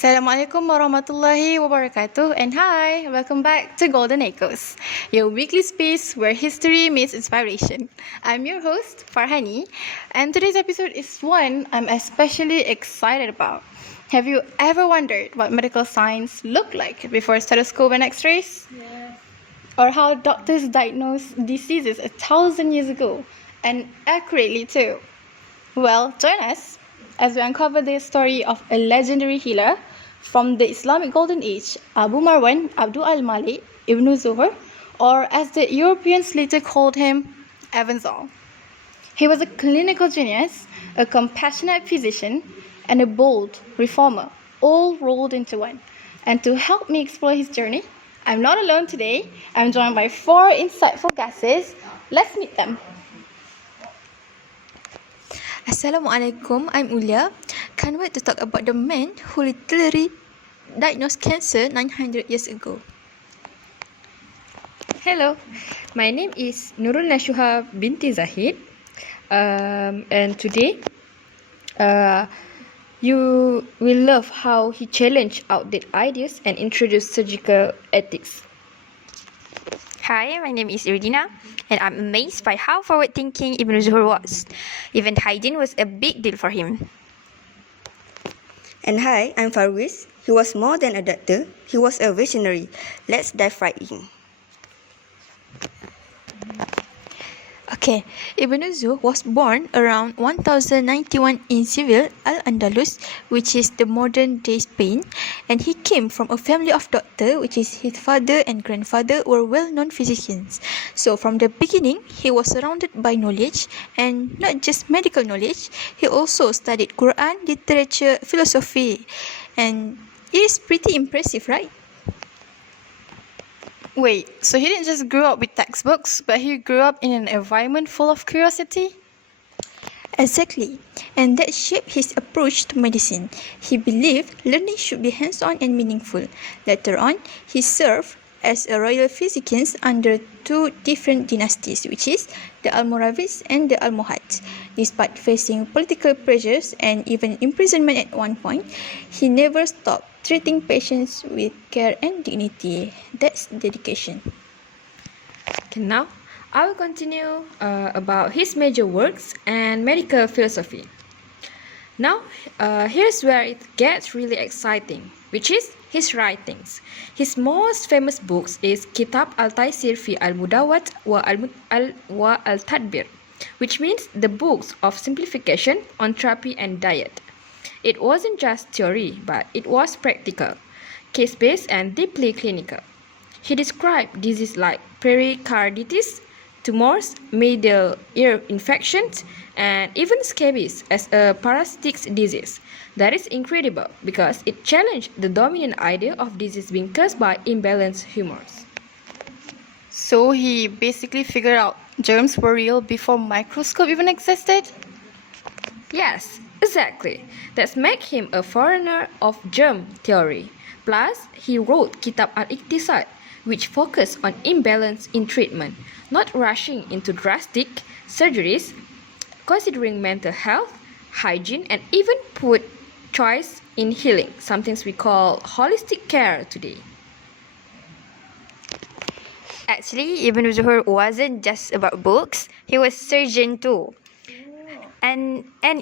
Assalamualaikum warahmatullahi wabarakatuh, and hi, welcome back to Golden Echoes, your weekly space where history meets inspiration. I'm your host, Farhani, and today's episode is one I'm especially excited about. Have you ever wondered what medical science looked like before stethoscope and x-rays? Yes. Or how doctors diagnosed diseases 1,000 years ago, and accurately too? Well, join us as we uncover the story of a legendary healer from the Islamic Golden Age, Abu Marwan Abdul al-Malik ibn Zuhr, or as the Europeans later called him, Avanzal. He was a clinical genius, a compassionate physician, and a bold reformer, all rolled into one. And to help me explore his journey, I'm not alone today. I'm joined by four insightful guests. Let's meet them. Assalamualaikum, I'm Ulia. Can't wait to talk about the man who literally diagnosed cancer 900 years ago. Hello, my name is Nurul Nashuha binti Zahid, and today you will love how he challenged outdated ideas and introduced surgical ethics. Hi, my name is Iridina, and I'm amazed by how forward-thinking Ibn Zuhr was. Even hygiene was a big deal for him. And hi, I'm Farwiz. He was more than a doctor, he was a visionary. Let's dive right in. Okay, Ibn Zuhr was born around 1091 in Seville, Al-Andalus, which is the modern-day Spain, and he came from a family of doctors, which is his father and grandfather were well-known physicians. So from the beginning, he was surrounded by knowledge, and not just medical knowledge, he also studied Quran, literature, philosophy, and it is pretty impressive, right? Wait, so he didn't just grow up with textbooks, but he grew up in an environment full of curiosity? Exactly, and that shaped his approach to medicine. He believed learning should be hands-on and meaningful. Later on, he served as a royal physician under two different dynasties, which is the Almoravids and the Almohads. Despite facing political pressures and even imprisonment at one point, he never stopped treating patients with care and dignity. That's dedication. Okay, now I will continue about his major works and medical philosophy. Now, here's where it gets really exciting, which is his writings. His most famous books is Kitab al-Taysir fi al-Mudawat wa al-Tadbir, which means the books of simplification on therapy and diet. It wasn't just theory, but it was practical, case-based and deeply clinical. He described diseases like pericarditis, tumors, middle ear infections, and even scabies as a parasitic disease. That is incredible because it challenged the dominant idea of disease being caused by imbalanced humors. So he basically figured out germs were real before microscope even existed? Yes, exactly. That makes him a forerunner of germ theory. Plus, he wrote Kitab al-Iqtisad, which focused on imbalance in treatment, not rushing into drastic surgeries, considering mental health, hygiene, and even put choice in healing, something we call holistic care today. Actually, Ibn Zuhr wasn't just about books, he was surgeon too. And an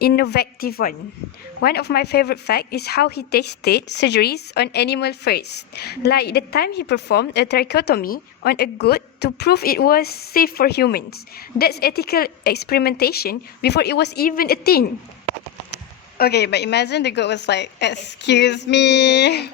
innovative one. One of my favorite facts is how he tested surgeries on animals first. Like the time he performed a tracheotomy on a goat to prove it was safe for humans. That's ethical experimentation before it was even a thing. Okay, but imagine the goat was like, excuse me.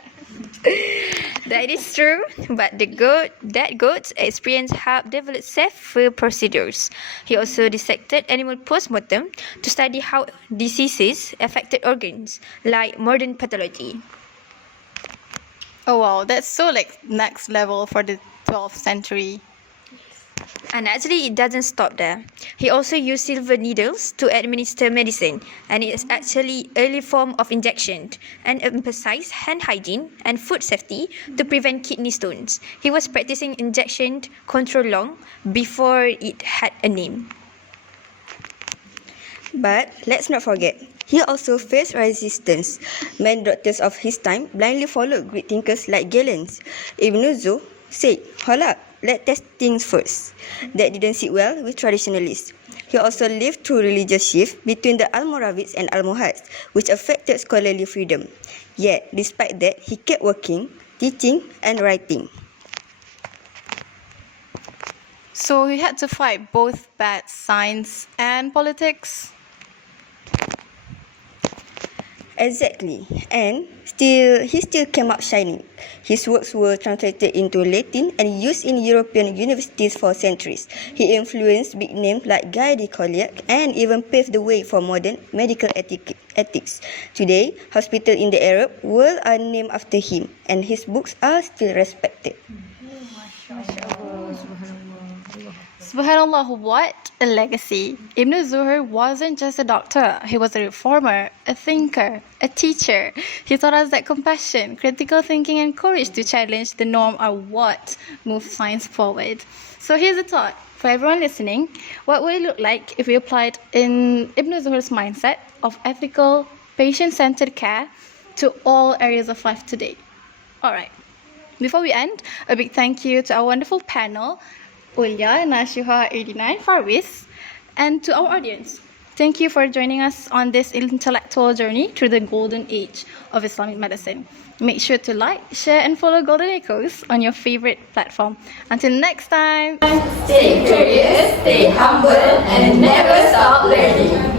That is true, but that goat's experience helped develop safer procedures. He also dissected animal post-mortem to study how diseases affected organs, like modern pathology. Oh wow, that's so like next level for the 12th century. And actually, it doesn't stop there. He also used silver needles to administer medicine, and it's actually early form of injection, and emphasized hand hygiene and food safety to prevent kidney stones. He was practicing injection control long before it had a name. But let's not forget, He also faced resistance. Many doctors of his time blindly followed great thinkers like Galen. Ibn Zu said, "Hold up, let's test things first." That didn't sit well with traditionalists. He also lived through religious shift between the Almoravids and Almohads, which affected scholarly freedom. Yet, despite that, he kept working, teaching, and writing. So he had to fight both bad science and politics. Exactly, and he still came out shining. His works were translated into Latin and used in European universities for centuries. He influenced big names like Guy de Chauliac and even paved the way for modern medical ethics. Today, hospitals in the Arab world are named after him, and his books are still respected. Subhanallah, what a legacy. Ibn Zuhr wasn't just a doctor, he was a reformer, a thinker, a teacher. He taught us that compassion, critical thinking, and courage to challenge the norm are what move science forward. So here's a thought for everyone listening. What would it look like if we applied in Ibn Zuhr's mindset of ethical, patient-centered care to all areas of life today? Alright, before we end, a big thank you to our wonderful panel, Ulya, Nashuha 89, Farwis, and to our audience. Thank you for joining us on this intellectual journey through the golden age of Islamic medicine. Make sure to like, share, and follow Golden Echoes on your favorite platform. Until next time, Stay curious, stay humble, and never stop learning.